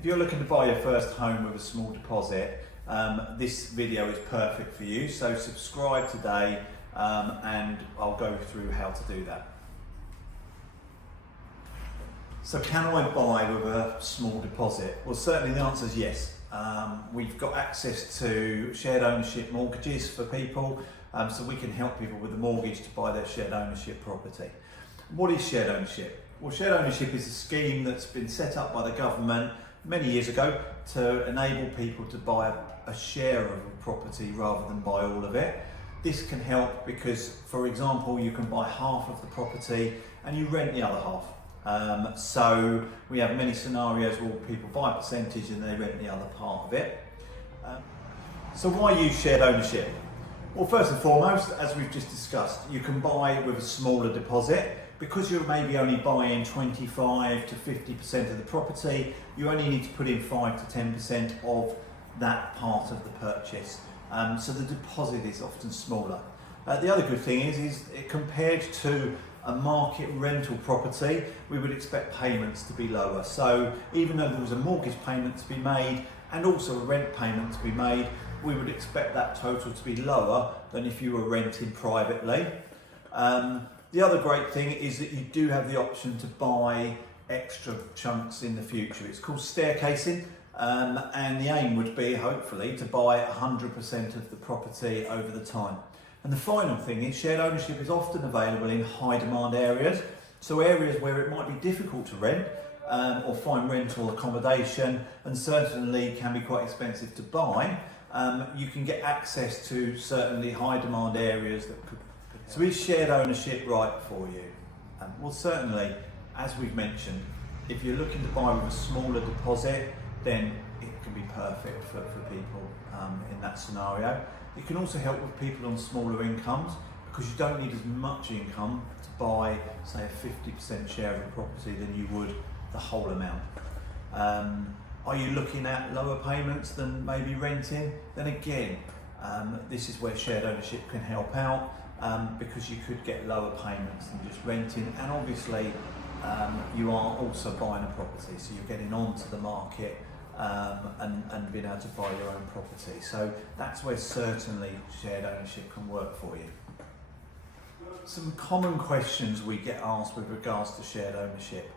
If you're looking to buy your first home with a small deposit, this video is perfect for you. So subscribe today and I'll go through how to do that. So can I buy with a small deposit? Well, certainly the answer is yes. We've got access to shared ownership mortgages for people, so we can help people with a mortgage to buy their shared ownership property. What is shared ownership? Well, shared ownership is a scheme that's been set up by the government many years ago to enable people to buy a share of a property rather than buy all of it. This can help because, for example, you can buy half of the property and you rent the other half. So we have many scenarios where people buy a percentage and they rent the other part of it. So why use shared ownership? Well, first and foremost, as we've just discussed, you can buy with a smaller deposit. Because you're maybe only buying 25 to 50% of the property, you only need to put in 5 to 10% of that part of the purchase. So the deposit is often smaller. The other good thing is compared to a market rental property, we would expect payments to be lower. So even though there was a mortgage payment to be made and also a rent payment to be made, we would expect that total to be lower than if you were renting privately. The other great thing is that you do have the option to buy extra chunks in the future. It's called staircasing, and the aim would be, hopefully, to buy 100% of the property over the time. And the final thing is shared ownership is often available in high demand areas, so areas where it might be difficult to rent or find rental accommodation, and certainly can be quite expensive to buy. You can get access to certainly high demand areas that could. So is shared ownership right for you? Well, certainly, as we've mentioned, if you're looking to buy with a smaller deposit, then it can be perfect for people in that scenario. It can also help with people on smaller incomes because you don't need as much income to buy, say, a 50% share of a property than you would the whole amount. Are you looking at lower payments than maybe renting? Then again, this is where shared ownership can help out. Because you could get lower payments than just renting, and obviously you are also buying a property, so you're getting onto the market and being able to buy your own property. So that's where certainly shared ownership can work for you. Some common questions we get asked with regards to shared ownership.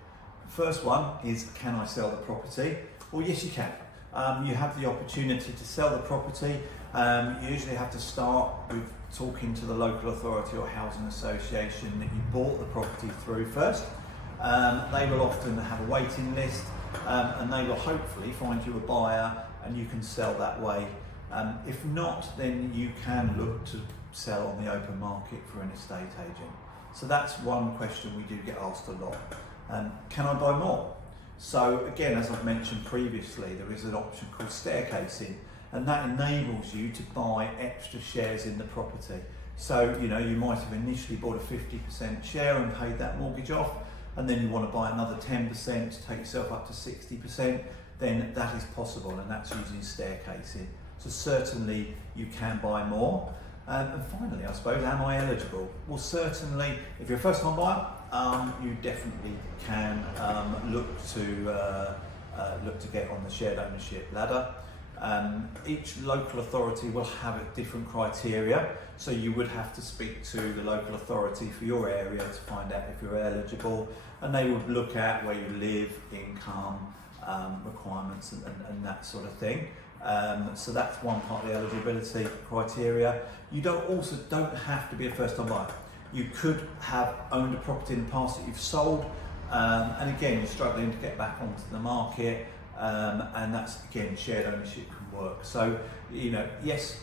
First one is, can I sell the property? Well, yes, you can. You have the opportunity to sell the property. You usually have to start with talking to the local authority or housing association that you bought the property through first. They will often have a waiting list and they will hopefully find you a buyer and you can sell that way. If not, then you can look to sell on the open market for an estate agent. So that's one question we do get asked a lot. Can I buy more? So again, as I've mentioned previously, there is an option called staircasing, and that enables you to buy extra shares in the property. So, you might have initially bought a 50% share and paid that mortgage off, and then you want to buy another 10% to take yourself up to 60%, then that is possible, and that's using staircasing. So certainly you can buy more. And finally, I suppose, am I eligible? Well, certainly, if you're a first-time buyer, you definitely can look to get on the shared ownership ladder. Each local authority will have a different criteria, so you would have to speak to the local authority for your area to find out if you're eligible, and they would look at where you live, income, requirements and that sort of thing. So that's one part of the eligibility criteria. You don't have to be a first-time buyer. You could have owned a property in the past that you've sold, and again, you're struggling to get back onto the market, and that's, again, shared ownership can work. So, yes,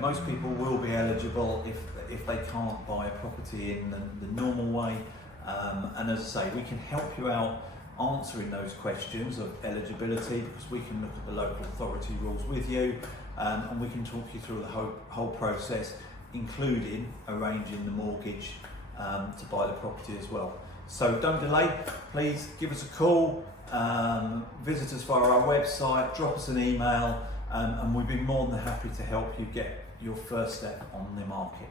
most people will be eligible if they can't buy a property in the normal way. And as I say, we can help you out answering those questions of eligibility because we can look at the local authority rules with you, and we can talk you through the whole process, including arranging the mortgage to buy the property as well. So don't delay, please give us a call, visit us via our website, drop us an email, and we'd be more than happy to help you get your first step on the market.